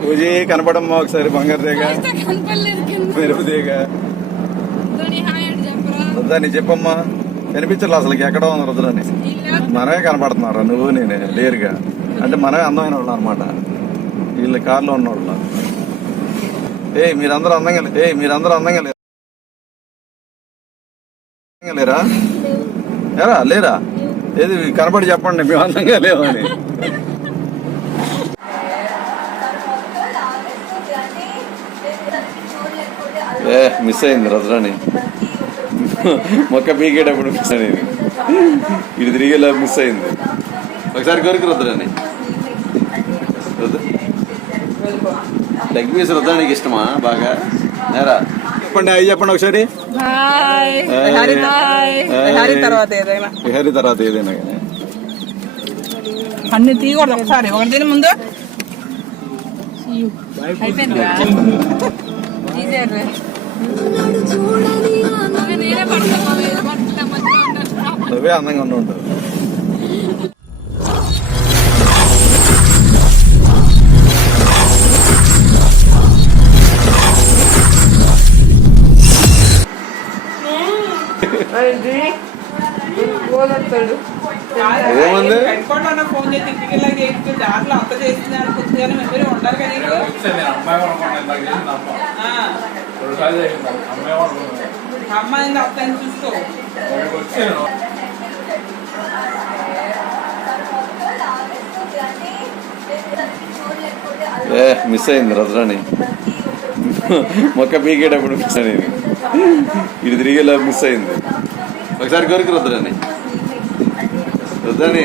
పూజ కనపడమ్మా ఒకసారి బంగారు దేగ మెరుపు దేగ రుద్రాని చెప్పమ్మా. కనిపించట్లే అసలు ఎక్కడ ఉంది రుద్రాని. మనమే కనపడుతున్నారు నువ్వు నేనే లేరుగా? అంటే మనమే అందమైన వాళ్ళు అనమాట వీళ్ళు కార్లో ఉన్నవాళ్ళు ఏ మీరందరూ అందంగా ఏ మీరందరూ అందంగా లేరు అందంగా లేరా? ఏరా లేరా? ఏది కనపడి చెప్పండి మేము అందంగా లేవని. ఏ మిస్ అయింది రుద్రాని మొక్క పీకేటప్పుడు మిస్ అయింది. ఇటు తిరిగేలా మిస్ అయింది. ఒకసారి కోరిక రుద్ర లెగ్ పీస్ రుద్రానికి ఇష్టమా? బాగా? నేరా. చెప్పండి అవి చెప్పండి ఒకసారి. విహారీ తర్వాత ఏదైనా. కానీ. అన్ని తీయకూడదు ఒకసారి. ఒకటి తిని ముందు. అయిపోయిందా? తీసేయాలి నేనే పడతాను మధ్యలో ఉంటాను నువ్వే అందంగా ఉండి ఉంటావు ఏముంది? పెట్టుకోవడం ఫోన్ చేసి ఇంటికి వెళ్ళాక చేయించు దాంట్లో అంత చేసింది అనుకుంటుంది కానీ మెమరీ ఉండాలి కదా నీకు అత్తని చూసుకో ఏ మిస్ అయింది రుద్రాని మొక్క పీకేటప్పుడు మిస్ అయింది. ఇటు తిరిగేలా మిస్ అయింది. ఒకసారి కోరిక రుద్రాని రుద్రాని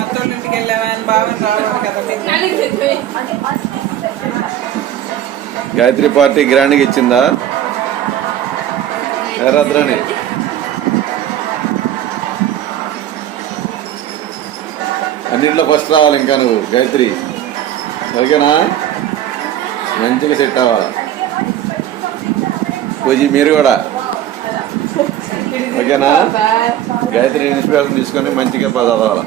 అత్తోళ్ళ ఇంటికి వెళ్ళామని బాగా రావాలి కదా గాయత్రి పార్టీ గ్రాండ్గా ఇచ్చిందా? ఏ అన్నింటిలో ఫస్ట్ రావాలి ఇంకా నువ్వు గాయత్రి. ఓకేనా మంచిగా సెట్ అవ్వాలి. పూజీ మీరు కూడా. ఓకేనా? గాయత్రి ఇన్స్పిరేషన్ తీసుకొని మంచిగా చదవాలి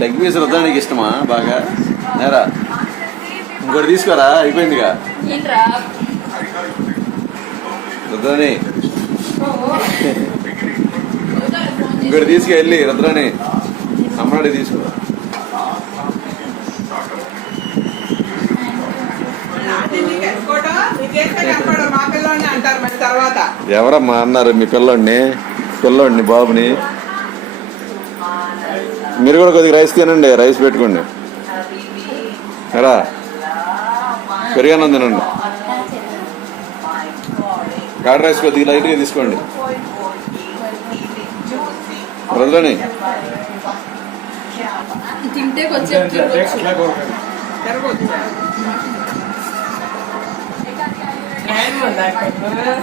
లెగ్ పీస్ రుద్దానికి ఇష్టమా? బాగా? నేరా? ఇంకోటి తీసుకోరా? అయిపోయిందిగా. రుద్రాని ఇంకోటి తీసుకెళ్ళి రుద్రాని అమ్మడి తీసుకో నాది నీకు కట్టుకోవడం, నీకు చేస్తే కనపడదు, మా పిల్లోడిని అంటారు మరి తర్వాత ఎవరమ్మా అన్నారు మీ పిల్లోడిని? పిల్లోడిని బాబుని. మీరు కూడా కొద్దిగా రైస్ తినండి రైస్ పెట్టుకోండి. ఎరా పెరిగాను తినండి గాడ్ రైస్ కొద్దిగా లైట్గా తీసుకోండి. రుద్రాని తింటే కొంచెం తిరగొచ్చు. టైం ఉందా ఇప్పుడు?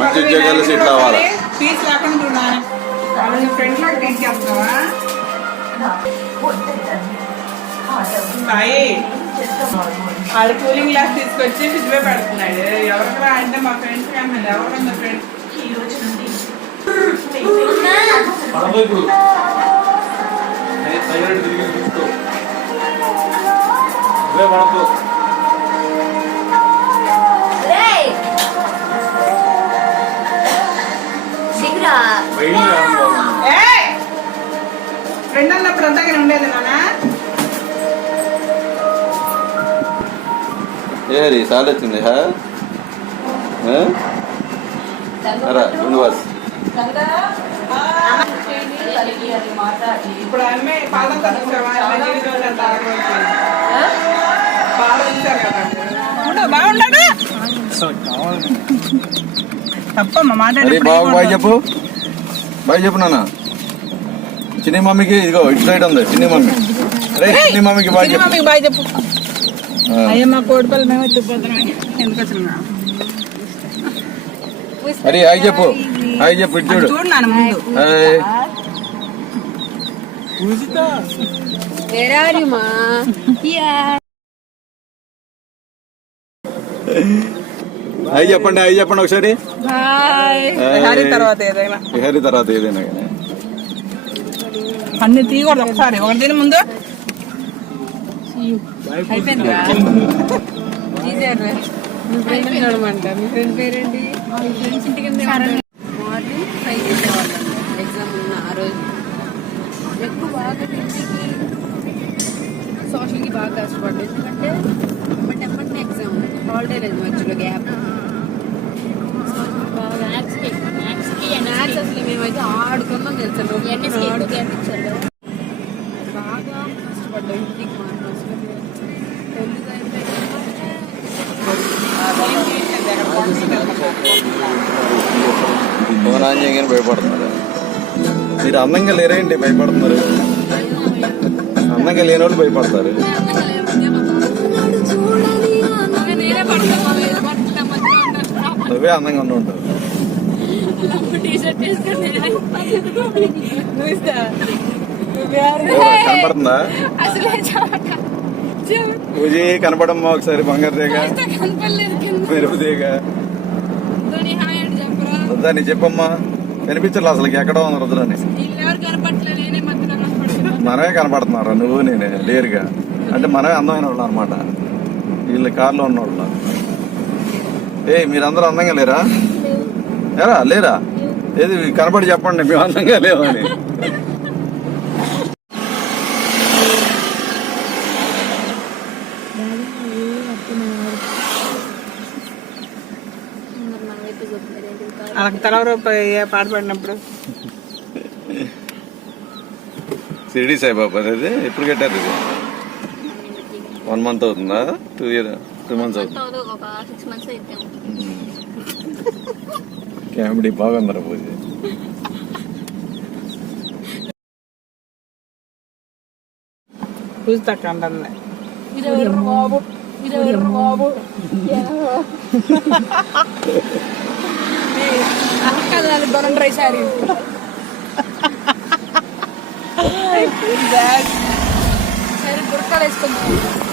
మంచి ఉద్యోగాలు సెటిల్ అవ్వాలి ఫీజు లేకుండా చూడాలి. ఫ్రెండ్ లాగా ట్రీట్ చేస్తున్నావా బాయ్. వాడు కూలింగ్ గ్లాస్ తీసుకొచ్చి ఫ్రిడ్జ్లో పెడుతున్నాడు. ఎవరికరా అంటే మా ఫ్రెండ్స్ కానీ ఎవరు మా ఫ్రెండ్స్ ఫ్రెండ్ ఉండేది ఏ హరి సాల్ వచ్చింది హా? రా గుండువాస్ ఇప్పుడు అమ్మే పాదం తప్పమ్మా అరే బాబు బాయ్ చెప్పు. బాయ్ చెప్పు నాన్న. చిన్ని మమ్మీకి ఇదిగో ఇటు సైడ్ ఉంది చిన్ని మమ్మీ అరే చిన్ని మమ్మీకి బాయ్ చెప్పు. మమ్మీకి బాయ్ చెప్పు. అయ్యో మా కోడిపల్లి మేము ఎత్తుకుపోతున్నాం ఎందుకు వచ్చినా అరే హాయ్ చెప్పు. హాయ్ చెప్పు ఇటు చూడు. చూడు నాన్న ముందు. Hi. Where are you, ma? Here. అవి చెప్పండి అవి చెప్పండి ఒకసారి. హరి తర్వాత ఏదైనా. విహారీ తర్వాత ఏదైనా కానీ. అన్ని తీయకూడదు ఒకసారి. ఒకటి తిని ముందు. అయిపోయిందా మీ ఫ్రెండ్ చూడమంట. మీ ఫ్రెండ్ పేరేంటి? మీ ఫ్రెండ్స్ ఇంటికి మార్నింగ్ ట్రై చేసేవాళ్ళం ఎగ్జామ్ ఉన్న ఆ రోజు. ఎక్కువ బాగా సోషల్కి బాగా కష్టపడ్డా ఎందుకంటే ఎమ్మటి ఎమ్మటిని ఎగ్జామ్ హాలిడే లేదు మధ్యలో గ్యాప్ మ్యాథ్స్ చేయగానే భయపడుతున్నారు. మీరు అందంగా లేరేంటి? భయపడుతున్నారు. అందంగా లేని వాళ్ళు భయపడతారు. నువ్వే అందంగా ఉండి ఉంటావు. ఓ, కనపడుతుందా? పూజీ కనపడమ్మా ఒకసారి బంగారు తీగ. మెరుపు చెప్పరా? రుద్రాని చెప్పమ్మా. కనిపించట్లే అసలు ఎక్కడో ఉంది రుద్రాని. కనపడుతున్నా మనమే కనపడుతున్నారు నువ్వు నేనే లేరుగా. అంటే మనమే అందమైన వాళ్ళు అనమాట వీళ్ళు కార్లో ఉన్నవాళ్ళు ఏ మీరందరూ అందంగా లేరా? ఏరా లేరా? ఏది కనపడి చెప్పండి మేము అందంగా లేవని. వాళ్ళకి తల రూపాయి ఏ పాట పాడినప్పుడు? షిరిడి సాయిబాబా అది ఎప్పుడు కట్టారు ఇది? వన్ మంత్ అవుతుందా? టూ ఇయర్ టూ మంత్స్ అవుతుంది. కామెడీ బాగుందరా పూజ ఇది ఎవరు బాబు ఇది దొరం ట్రై సారీ సరే బుర్కాలు వేసుకుందాం.